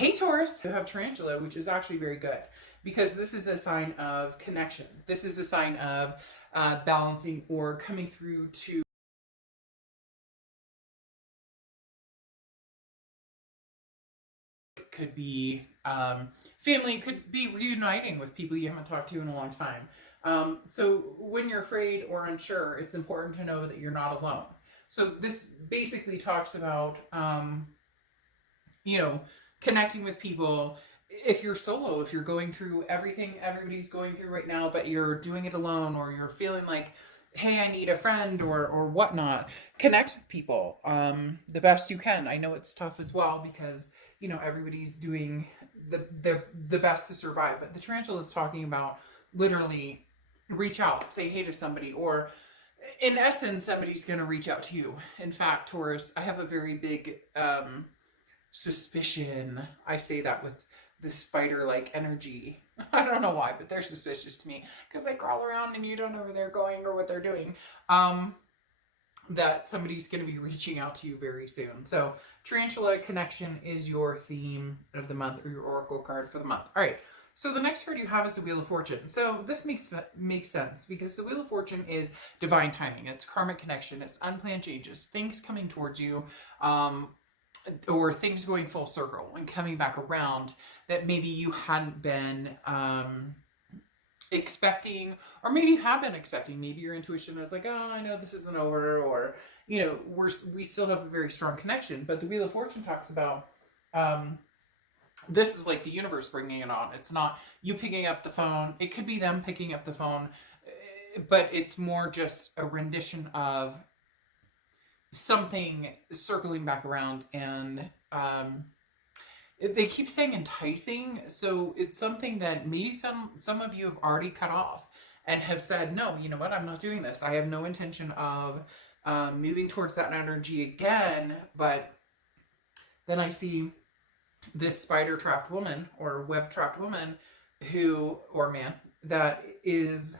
Hey Taurus, you have tarantula, which is actually very good because this is a sign of connection. This is a sign of balancing or coming through to could be family, could be reuniting with people you haven't talked to in a long time. So when you're afraid or unsure, it's important to know that you're not alone. So this basically talks about you know, connecting with people. If you're solo, if you're going through everything everybody's going through right now, but you're doing it alone, or you're feeling like, hey, I need a friend or whatnot, connect with people the best you can. I know it's tough as well because everybody's doing the best to survive. But the tarantula is talking about literally reach out, say hey to somebody, or in essence, somebody's going to reach out to you. In fact, Taurus, I have a very big suspicion. I say that with the spider like energy. I don't know why, but they're suspicious to me because they crawl around and you don't know where they're going or what they're doing. That somebody's going to be reaching out to you very soon. So, tarantula connection is your theme of the month, or your oracle card for the month. All right. So the next card you have is the Wheel of Fortune. So this makes sense because the Wheel of Fortune is divine timing. It's karmic connection. It's unplanned changes, things coming towards you, or things going full circle and coming back around that maybe you hadn't been expecting, or maybe you have been expecting. Maybe your intuition is like, oh, I know this isn't over, or we still have a very strong connection. But the Wheel of Fortune talks about this is like the universe bringing it on. It's not you picking up the phone. It could be them picking up the phone, but it's more just a rendition of something circling back around. And they keep saying enticing, so it's something that maybe some of you have already cut off and have said, no, you know what, I'm not doing this. I have no intention of moving towards that energy again. But then I see this spider trapped woman or web trapped woman or man, that is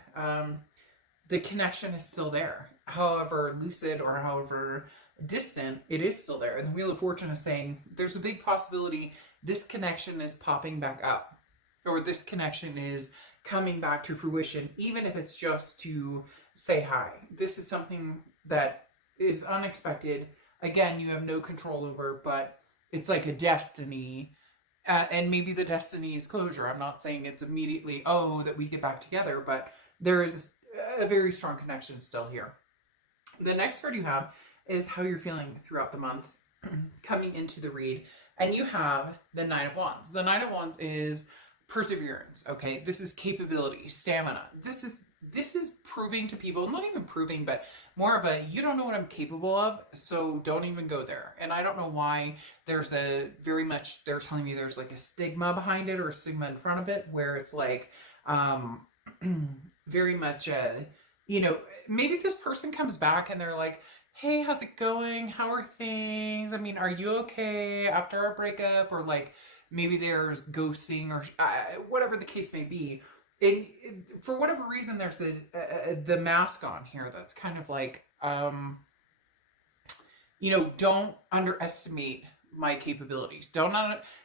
the connection is still there. However lucid or however distant, it is still there. And the Wheel of Fortune is saying there's a big possibility this connection is popping back up, or this connection is coming back to fruition, even if it's just to say hi. This is something that is unexpected. Again, you have no control over, but it's like a destiny. And maybe the destiny is closure. I'm not saying it's immediately, oh, that we get back together, but there is a very strong connection still here. The next card you have is how you're feeling throughout the month coming into the read. And you have the Nine of Wands. The Nine of Wands is perseverance, okay? This is capability, stamina. This is proving to people, not even proving, but more of a, you don't know what I'm capable of, so don't even go there. And I don't know why they're telling me there's like a stigma behind it, or a stigma in front of it, where it's like, very much, maybe this person comes back and they're like, hey, how's it going? How are things? I mean, are you okay after our breakup? Or like, maybe there's ghosting, or whatever the case may be. For whatever reason, there's the mask on here that's kind of like, don't underestimate my capabilities.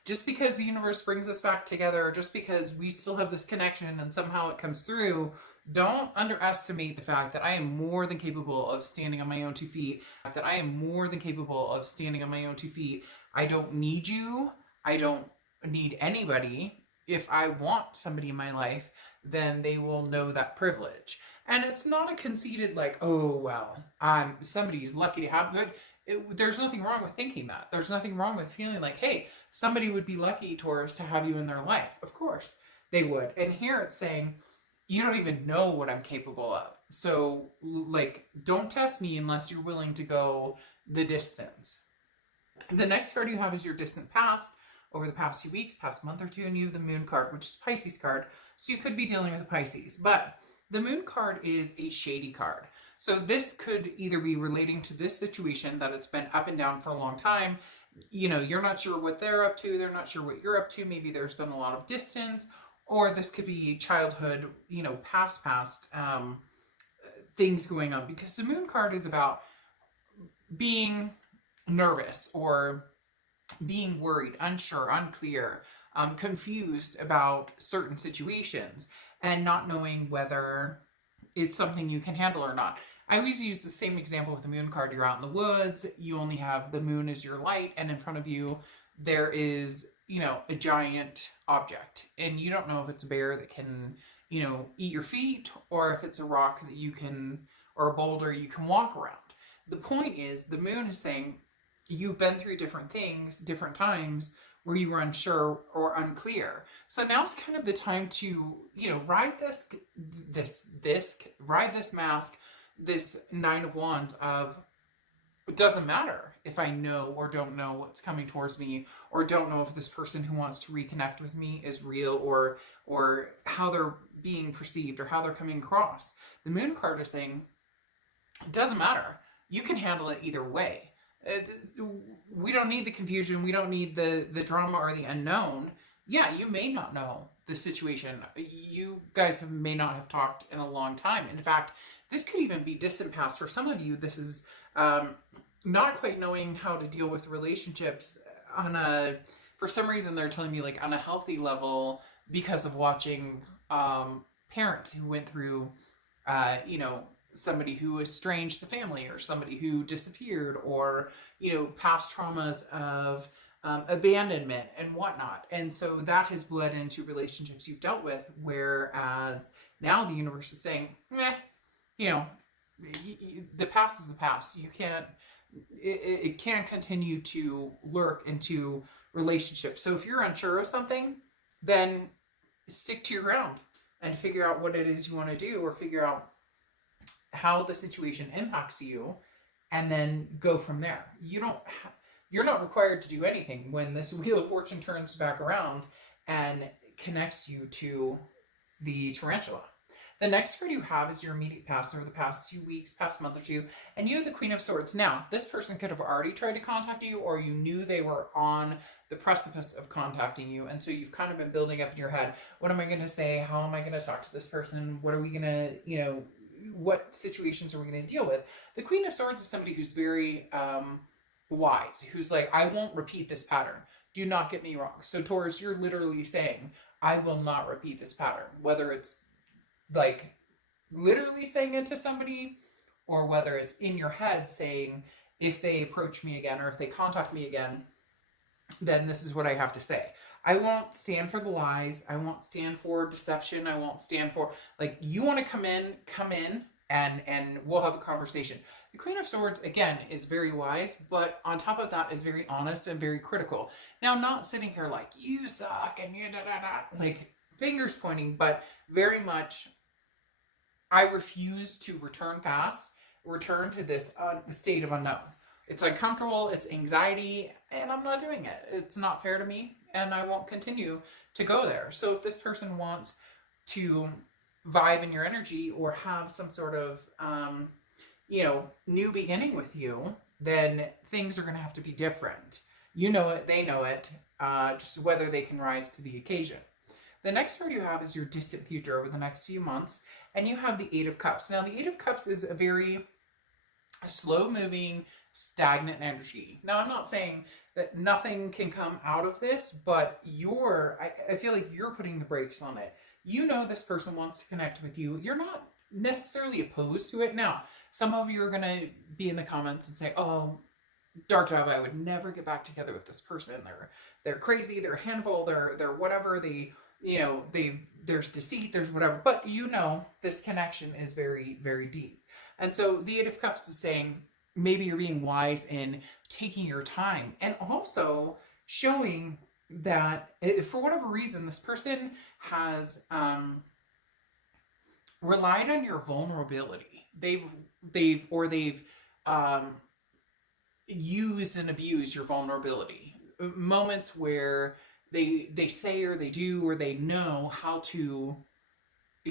Just because the universe brings us back together, or just because we still have this connection and somehow it comes through, don't underestimate the fact that I am more than capable of standing on my own 2 feet. That I am more than capable of standing on my own 2 feet. I don't need you. I don't need anybody. If I want somebody in my life, then they will know that privilege. And it's not a conceited like, oh, well, somebody's lucky to have good. There's nothing wrong with thinking that. There's nothing wrong with feeling like, hey, somebody would be lucky, Taurus, to have you in their life. Of course they would. And here it's saying, you don't even know what I'm capable of. So, like, don't test me unless you're willing to go the distance. The next card you have is your distant past, over the past few weeks, past month or two, and you have the Moon card, which is Pisces card. So you could be dealing with a Pisces. But the Moon card is a shady card. So this could either be relating to this situation that it's been up and down for a long time. You're not sure what they're up to. They're not sure what you're up to. Maybe there's been a lot of distance. Or this could be childhood, past things going on. Because the Moon card is about being nervous, or being worried, unsure, unclear, confused about certain situations, and not knowing whether it's something you can handle or not. I always use the same example with the moon card. You're out in the woods, you only have the moon as your light, and in front of you there is, a giant object. And you don't know if it's a bear that can, eat your feet, or if it's a rock that you can, or a boulder you can walk around. The point is, the moon is saying you've been through different things, different times where you were unsure or unclear. So now's kind of the time to, ride ride this mask, this Nine of Wands of, it doesn't matter if I know or don't know what's coming towards me, or don't know if this person who wants to reconnect with me is real, or how they're being perceived, or how they're coming across. The moon card is saying, it doesn't matter. You can handle it either way. We don't need the confusion. We don't need the drama or the unknown. Yeah, you may not know the situation. You guys may not have talked in a long time. In fact, this could even be distant past. For some of you, this is not quite knowing how to deal with relationships for some reason they're telling me, like, on a healthy level, because of watching parents who went through, somebody who estranged the family, or somebody who disappeared, or, past traumas of abandonment and whatnot. And so that has bled into relationships you've dealt with, whereas now the universe is saying, the past is the past. You can't, it can't continue to lurk into relationships. So if you're unsure of something, then stick to your ground and figure out what it is you want to do, or figure out how the situation impacts you, and then go from there. You're not required to do anything when this Wheel of Fortune turns back around and connects you to the tarantula. The next card you have is your immediate past, over the past few weeks, past month or two, and you have the Queen of Swords. Now, this person could have already tried to contact you, or you knew they were on the precipice of contacting you, and so you've kind of been building up in your head, what am I going to say? How am I going to talk to this person? What are we going to, what situations are we going to deal with? The Queen of Swords is somebody who's very wise, who's like, I won't repeat this pattern. Do not get me wrong. So Taurus, you're literally saying, I will not repeat this pattern, whether it's like literally saying it to somebody, or whether it's in your head saying, if they approach me again, or if they contact me again, then this is what I have to say. I won't stand for the lies. I won't stand for deception. I won't stand for, like, you want to come in, and we'll have a conversation. The Queen of Swords, again, is very wise, but on top of that is very honest and very critical. Now, not sitting here like, you suck, and you da-da-da, like fingers pointing, but very much, I refuse to return to this state of unknown. It's uncomfortable, it's anxiety, and I'm not doing it. It's not fair to me, and I won't continue to go there. So if this person wants to vibe in your energy, or have some sort of, new beginning with you, then things are going to have to be different. You know it, they know it, just whether they can rise to the occasion. The next card you have is your distant future, over the next few months, and you have the Eight of Cups. Now, the Eight of Cups is a very slow-moving, stagnant energy. Now, I'm not saying that nothing can come out of this, but I feel like you're putting the brakes on it. You know this person wants to connect with you. You're not necessarily opposed to it. Now, some of you are going to be in the comments and say, oh, Dark Dove, I would never get back together with this person. They're crazy, they're a handful, they're whatever, there's deceit, there's whatever. But this connection is very, very deep. And so the Eight of Cups is saying, maybe you're being wise in taking your time, and also showing that for whatever reason, this person has relied on your vulnerability. They've used and abused your vulnerability. Moments where they say, or they do, or they know how to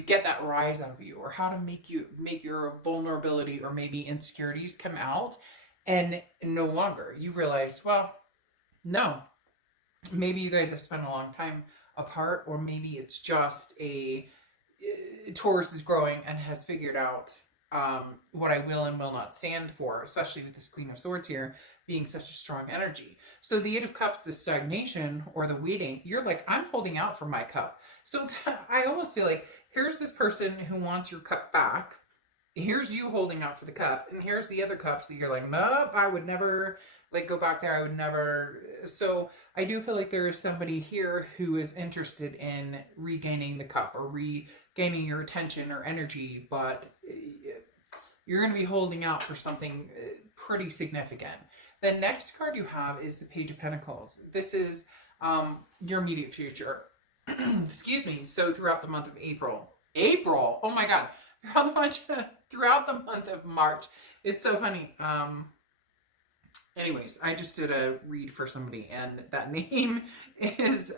get that rise out of you, or how to make your vulnerability or maybe insecurities come out, and no longer you've realized, well, no, maybe you guys have spent a long time apart, or maybe it's just Taurus is growing and has figured out what I will and will not stand for, especially with this Queen of Swords here being such a strong energy. So the Eight of Cups, the stagnation or the waiting, you're like, I'm holding out for my cup. So I almost feel like here's this person who wants your cup back. Here's you holding out for the cup, and here's the other cups that you're like, nope, I would never like go back there. I would never. So I do feel like there is somebody here who is interested in regaining the cup or regaining your attention or energy, but you're going to be holding out for something pretty significant. The next card you have is the Page of Pentacles. This is your immediate future. Excuse me. So throughout the month of April, oh my God, throughout the month of March, it's so funny. Anyways, I just did a read for somebody, and that name is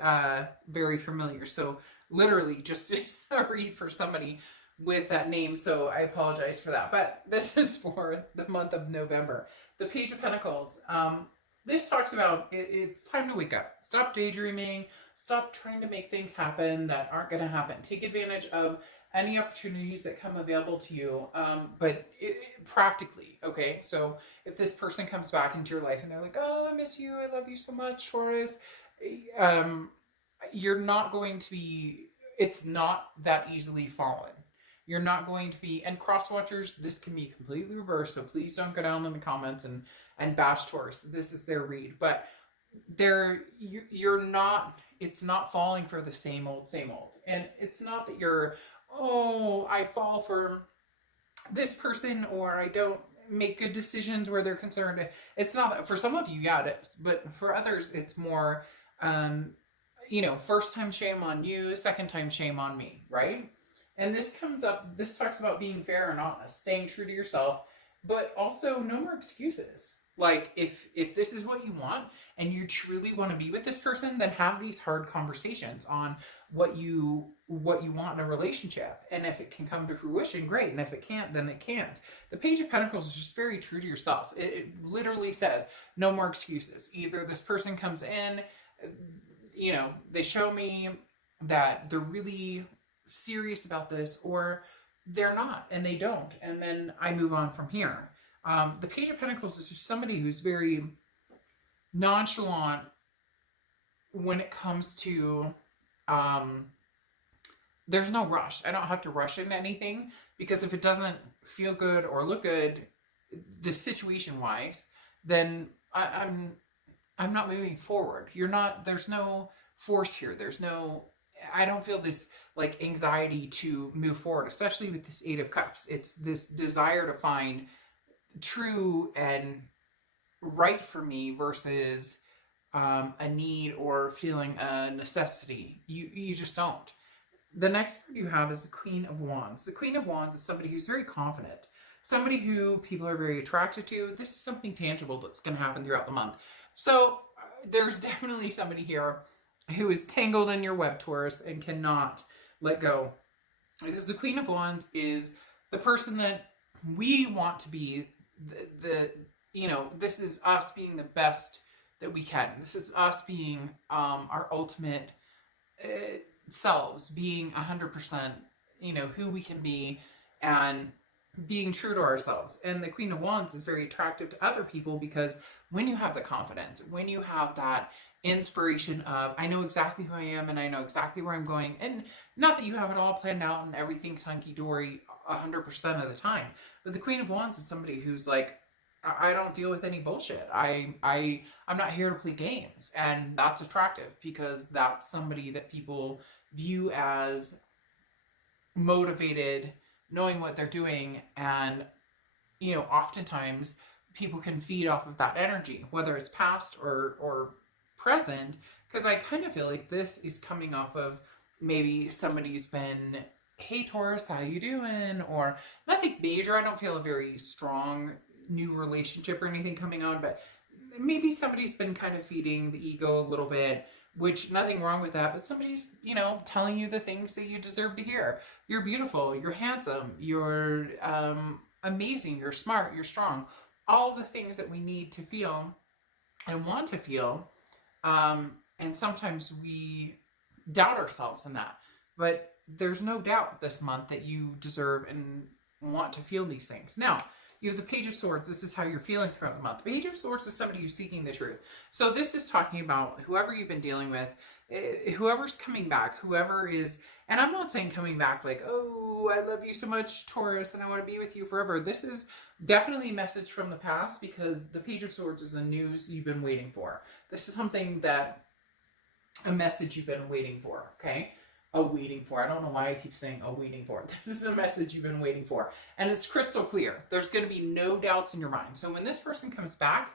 very familiar. So literally just did a read for somebody with that name, so I apologize for that. But this is for the month of November. The Page of Pentacles. This talks about it's time to wake up. Stop daydreaming. Stop trying to make things happen that aren't going to happen. Take advantage of any opportunities that come available to you, but practically, okay? So if this person comes back into your life and they're like, oh, I miss you, I love you so much, Taurus, you're not going to be, it's not that easily fallen. You're not going to be, and cross watchers, this can be completely reversed, so please don't go down in the comments and bash Taurus. This is their read, but you're not, it's not falling for the same old. And it's not that you're, oh, I fall for this person, or I don't make good decisions where they're concerned. It's not that. For some of you, yeah, it is. But for others, it's more, first time shame on you, second time shame on me, right? And this talks about being fair and honest, staying true to yourself, but also no more excuses. Like, if this is what you want and you truly want to be with this person, then have these hard conversations on what you want in a relationship. And if it can come to fruition, great. And if it can't, then it can't. The Page of Pentacles is just very true to yourself. It literally says no more excuses. Either this person comes in, they show me that they're really serious about this, or they're not and they don't, and then I move on from here. The Page of Pentacles is just somebody who's very nonchalant when it comes to there's no rush. I don't have to rush into anything, because if it doesn't feel good or look good, the situation wise, then I'm not moving forward. There's no force here. I don't feel this like anxiety to move forward, especially with this Eight of Cups. It's this desire to find true and right for me versus a need or feeling a necessity. You just don't. The next card you have is the Queen of Wands. The Queen of Wands is somebody who's very confident, somebody who people are very attracted to. This is something tangible that's going to happen throughout the month. So there's definitely somebody here who is tangled in your web, Taurus, and cannot let go. Because the Queen of Wands is the person that we want to be. This is us being the best that we can. This is us being our ultimate selves, being 100%, who we can be, and being true to ourselves. And the Queen of Wands is very attractive to other people, because when you have the confidence, when you have that inspiration of, I know exactly who I am and I know exactly where I'm going, and not that you have it all planned out and everything's hunky-dory 100% of the time, but the Queen of Wands is somebody who's like, I don't deal with any bullshit. I'm not here to play games. And that's attractive, because that's somebody that people view as motivated, knowing what they're doing, and oftentimes people can feed off of that energy, whether it's past or present, because I kind of feel like this is coming off of maybe somebody's been, hey Taurus, how you doing? Or nothing major. I don't feel a very strong new relationship or anything coming on, but maybe somebody's been kind of feeding the ego a little bit, which nothing wrong with that, but somebody's, telling you the things that you deserve to hear. You're beautiful, you're handsome, you're amazing, you're smart, you're strong. All the things that we need to feel and want to feel. And sometimes we doubt ourselves in that, but there's no doubt this month that you deserve and want to feel these things. Now, you have the Page of Swords. This is how you're feeling throughout the month. Page of Swords is somebody who's seeking the truth. So this is talking about whoever you've been dealing with, whoever's coming back, whoever is, and I'm not saying coming back like, oh, I love you so much, Taurus, and I want to be with you forever. This is definitely a message from the past, because the Page of Swords is the news you've been waiting for. This is something that, a message you've been waiting for, okay? Waiting for. I don't know why I keep saying waiting for. This is a message you've been waiting for. And it's crystal clear. There's going to be no doubts in your mind. So when this person comes back,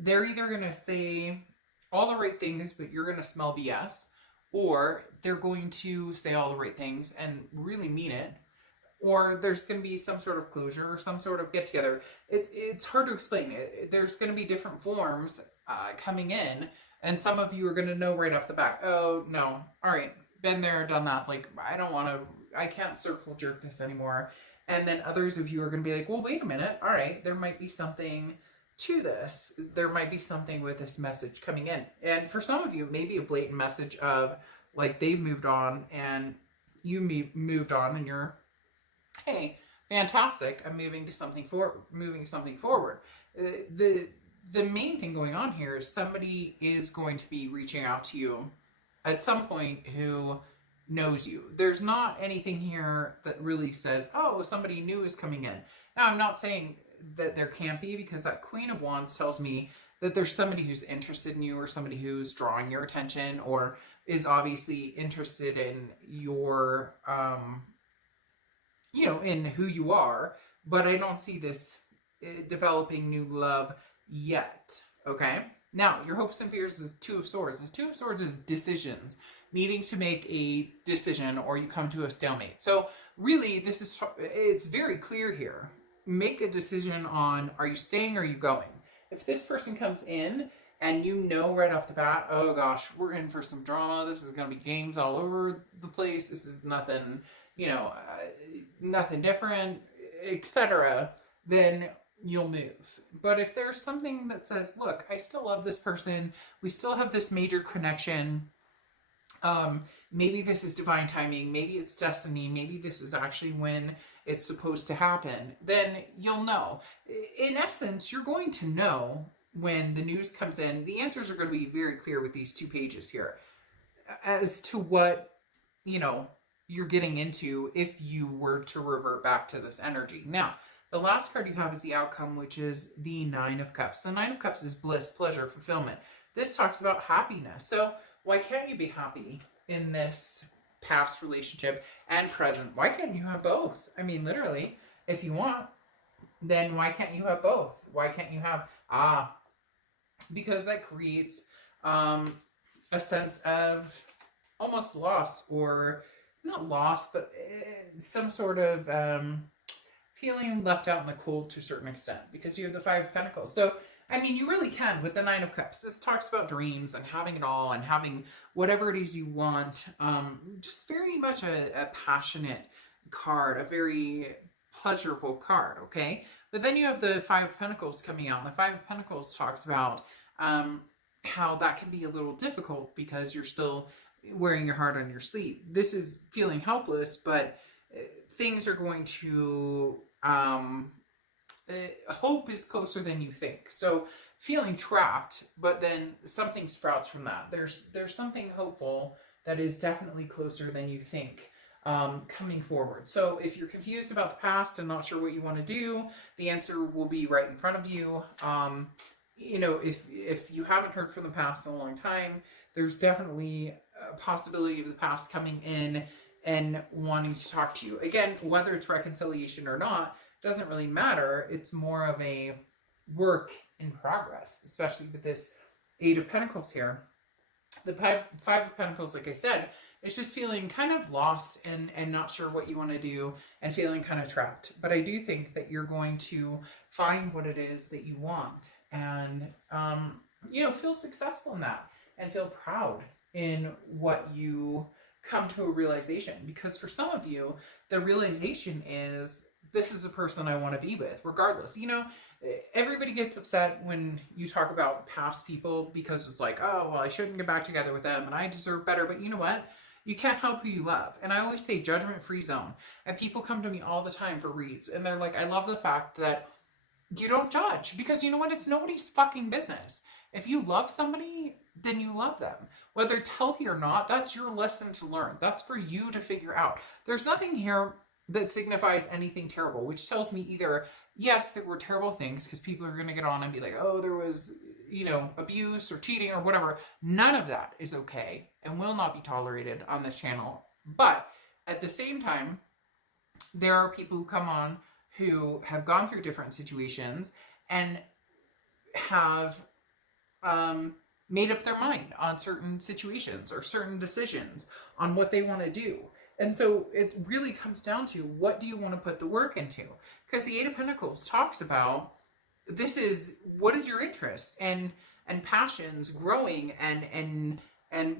they're either going to say all the right things, but you're going to smell BS, or they're going to say all the right things and really mean it, or there's going to be some sort of closure or some sort of get together. It's hard to explain. There's going to be different forms coming in, and some of you are going to know right off the bat, oh, no, all right, been there, done that. Like, I can't circle jerk this anymore. And then others of you are going to be like, well, wait a minute. All right, there might be something to this. There might be something with this message coming in. And for some of you, maybe a blatant message of like they've moved on and you moved on, and you're, hey, fantastic, I'm moving something forward. The main thing going on here is somebody is going to be reaching out to you at some point who knows you. There's not anything here that really says, oh, somebody new is coming in. Now, I'm not saying that there can't be, because that Queen of Wands tells me that there's somebody who's interested in you, or somebody who's drawing your attention, or is obviously interested in your, in who you are. But I don't see this developing new love yet, okay? Now, your hopes and fears is Two of Swords. This Two of Swords is decisions, needing to make a decision, or you come to a stalemate. So really, it's very clear here. Make a decision on, are you staying or are you going? If this person comes in and you know right off the bat, oh gosh, we're in for some drama, this is going to be games all over the place, this is nothing, nothing different, etc., then you'll move. But if there's something that says, look, I still love this person, we still have this major connection, maybe this is divine timing, maybe it's destiny, maybe this is actually when it's supposed to happen, then you'll know. In essence, you're going to know when the news comes in. The answers are going to be very clear with these two pages here as to what, you're getting into if you were to revert back to this energy. Now, the last card you have is the outcome, which is the Nine of Cups. The Nine of Cups is bliss, pleasure, fulfillment. This talks about happiness. So why can't you be happy in this past relationship and present? Why can't you have both? I mean, literally, if you want, then why can't you have both? Why can't you have, because that creates a sense of almost loss, or not loss, but some sort of feeling left out in the cold to a certain extent, because you have the Five of Pentacles. So, I mean, you really can with the Nine of Cups. This talks about dreams and having it all and having whatever it is you want. Just very much a passionate card, a very pleasurable card, okay? But then you have the Five of Pentacles coming out. And the Five of Pentacles talks about how that can be a little difficult because you're still wearing your heart on your sleeve. This is feeling helpless, but things are going to... hope is closer than you think. So feeling trapped, but then something sprouts from that. There's something hopeful that is definitely closer than you think coming forward. So if you're confused about the past and not sure what you want to do, the answer will be right in front of you. If you haven't heard from the past in a long time, there's definitely a possibility of the past coming in and wanting to talk to you. Again, whether it's reconciliation or not, doesn't really matter. It's more of a work in progress, especially with this Eight of Pentacles here. The Five of Pentacles, like I said, it's just feeling kind of lost and not sure what you want to do and feeling kind of trapped. But I do think that you're going to find what it is that you want and, feel successful in that and feel proud in what you come to a realization. Because for some of you, the realization is, this is a person I want to be with, regardless. Everybody gets upset when you talk about past people because it's like, oh, well, I shouldn't get back together with them and I deserve better. But you know what? You can't help who you love. And I always say judgment-free zone. And people come to me all the time for reads. And they're like, I love the fact that you don't judge. Because you know what? It's nobody's fucking business. If you love somebody, then you love them. Whether it's healthy or not, that's your lesson to learn. That's for you to figure out. There's nothing here that signifies anything terrible, which tells me either, yes, there were terrible things, because people are going to get on and be like, oh, there was, you know, abuse or cheating or whatever. None of that is okay and will not be tolerated on this channel. But at the same time, there are people who come on who have gone through different situations and have made up their mind on certain situations or certain decisions on what they want to do. And so it really comes down to, what do you want to put the work into? Because the Eight of Pentacles talks about, this is, what is your interest and passions growing and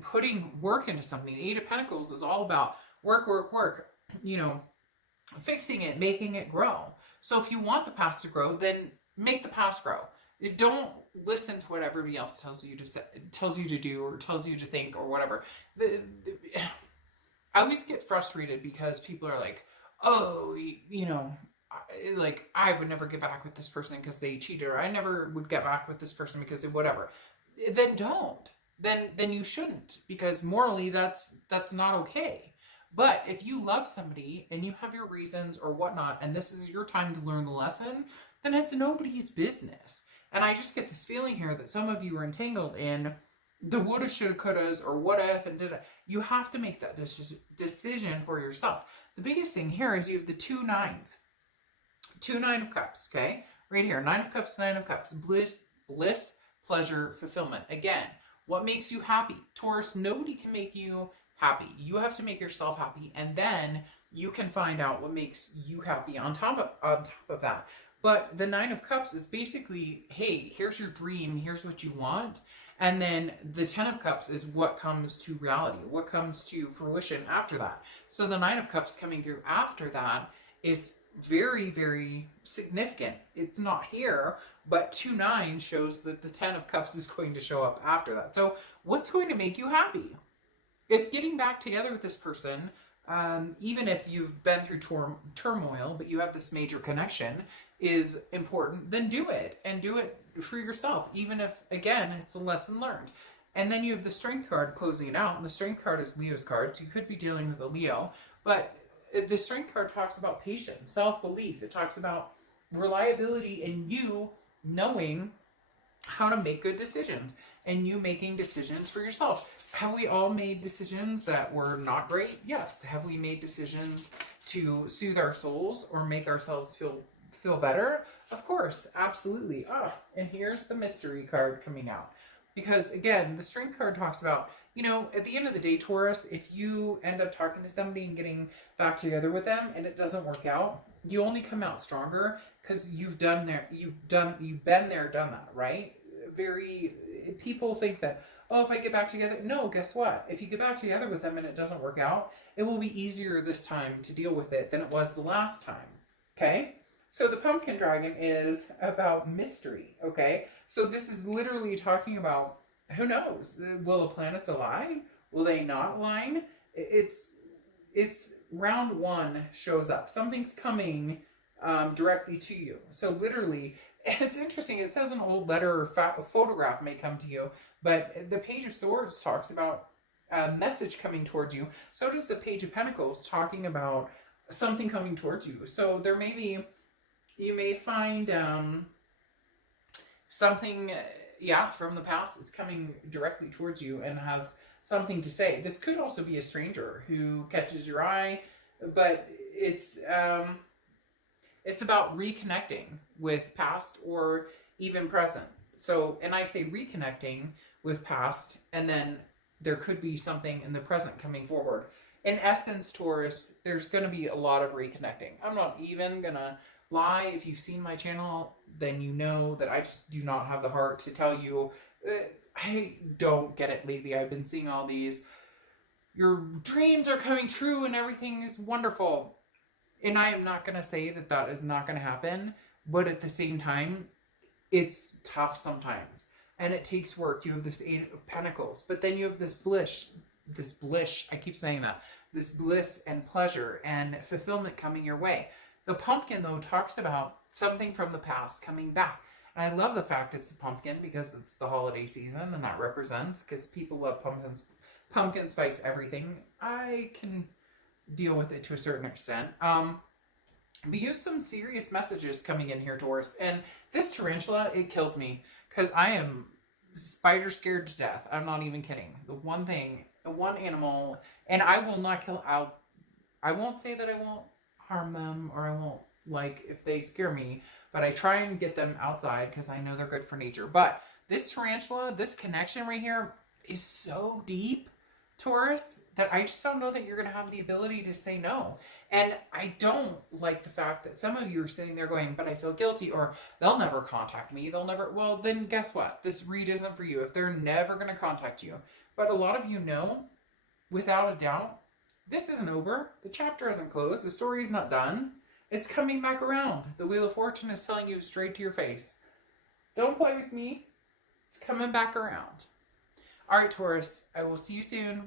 putting work into something. The Eight of Pentacles is all about work, work, work, you know, fixing it, making it grow. So if you want the past to grow, then make the past grow. Don't listen to what everybody else tells you to say, tells you to do, or tells you to think, or whatever. I always get frustrated because people are like, oh, you know, like, I would never get back with this person because they cheated, or I never would get back with this person because they whatever. Then don't. Then you shouldn't, because morally that's not okay. But if you love somebody and you have your reasons or whatnot, and this is your time to learn the lesson, then it's nobody's business. And I just get this feeling here that some of you are entangled in the woulda, shoulda, couldas, or what if, and did. You have to make that decision for yourself. The biggest thing here is you have the 2 nines. 2 9 of cups, okay? Right here, 9 of cups, 9 of cups. Bliss, pleasure, fulfillment. Again, what makes you happy? Taurus, nobody can make you happy. You have to make yourself happy, and then you can find out what makes you happy on top of that. But the 9 of cups is basically, hey, here's your dream, here's what you want. And then the 10 of cups is what comes to reality, what comes to fruition after that. So the 9 of cups coming through after that is very, very significant. It's not here, but 2 9 shows that the 10 of cups is going to show up after that. So what's going to make you happy? If getting back together with this person, even if you've been through turmoil, but you have this major connection, is important, then do it, and do it for yourself, even if, again, it's a lesson learned. And then you have the Strength card closing it out, and the Strength card is Leo's card, so you could be dealing with a Leo, but the Strength card talks about patience, self-belief. It talks about reliability and you knowing how to make good decisions, and you making decisions for yourself. Have we all made decisions that were not great? Yes. Have we made decisions to soothe our souls or make ourselves feel better? Of course, absolutely. And here's the Mystery card coming out. Because again, the Strength card talks about, you know, at the end of the day, Taurus, if you end up talking to somebody and getting back together with them and it doesn't work out, you only come out stronger because you've been there, done that, right? People think that, oh, if I get back together, no, guess what? If you get back together with them and it doesn't work out, it will be easier this time to deal with it than it was the last time, okay? So the Pumpkin Dragon is about mystery, okay? So this is literally talking about, who knows? Will the planets align? Will they not align? It's round 1 shows up. Something's coming directly to you. So literally, it's interesting. It says an old letter or photograph may come to you, but the Page of Swords talks about a message coming towards you. So does the Page of Pentacles, talking about something coming towards you. So there may be, you may find something, from the past is coming directly towards you and has something to say. This could also be a stranger who catches your eye, but it's about reconnecting with past or even present. So, and I say reconnecting with past, and then there could be something in the present coming forward. In essence, Taurus, there's going to be a lot of reconnecting. I'm not even going to lie. If you've seen my channel, then you know that I just do not have the heart to tell you. I don't get it lately. I've been seeing all these, your dreams are coming true and everything is wonderful. And I am not going to say that that is not going to happen. But at the same time, it's tough sometimes. And it takes work. You have this 8 of Pentacles. But then you have this bliss, this bliss. I keep saying that. This bliss and pleasure and fulfillment coming your way. The pumpkin, though, talks about something from the past coming back. And I love the fact it's a pumpkin because it's the holiday season and that represents, because people love pumpkins, pumpkin spice everything. I can deal with it to a certain extent. But you have some serious messages coming in here, Taurus. And this tarantula, it kills me because I am spider scared to death. I'm not even kidding. The one thing, the one animal, and I will not kill out. I won't say that I won't harm them or I won't, like, if they scare me, but I try and get them outside because I know they're good for nature. But this tarantula, this connection right here is so deep, Taurus, that I just don't know that you're going to have the ability to say no. And I don't like the fact that some of you are sitting there going, but I feel guilty, or they'll never contact me. They'll never, well, then guess what? This read isn't for you if they're never going to contact you. But a lot of you know, without a doubt, this isn't over. The chapter isn't closed. The story is not done. It's coming back around. The Wheel of Fortune is telling you straight to your face. Don't play with me. It's coming back around. All right, Taurus, I will see you soon.